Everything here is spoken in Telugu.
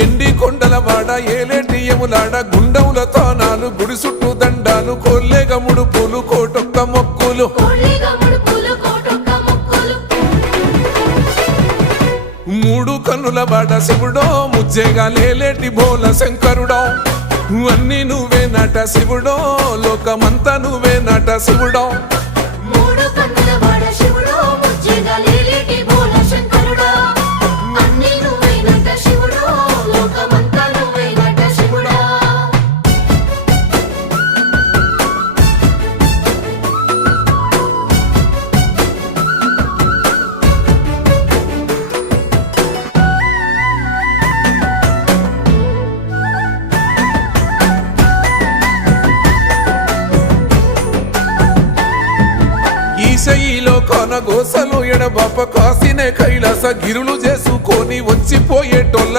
ఎండి కొండల వాడ ఏలేటియములాడ గుండముల తానాలు గుడి చుట్టూ దండాలు కోల్లేగ ముడుపులు కోటొక్క మొక్కులు మూడు కన్నుల వాడ శివుడో ముజ్జేగా లేలేటి బోల శంకరుడో అన్ని నువ్వే నట శివుడో లోకమంతా నువ్వే నట శివుడో ఈశయిలో కొన గోసలు ఎడబాప కాసినే కైలాస గిరులు చేసుకొని వచ్చిపోయేటోళ్ళ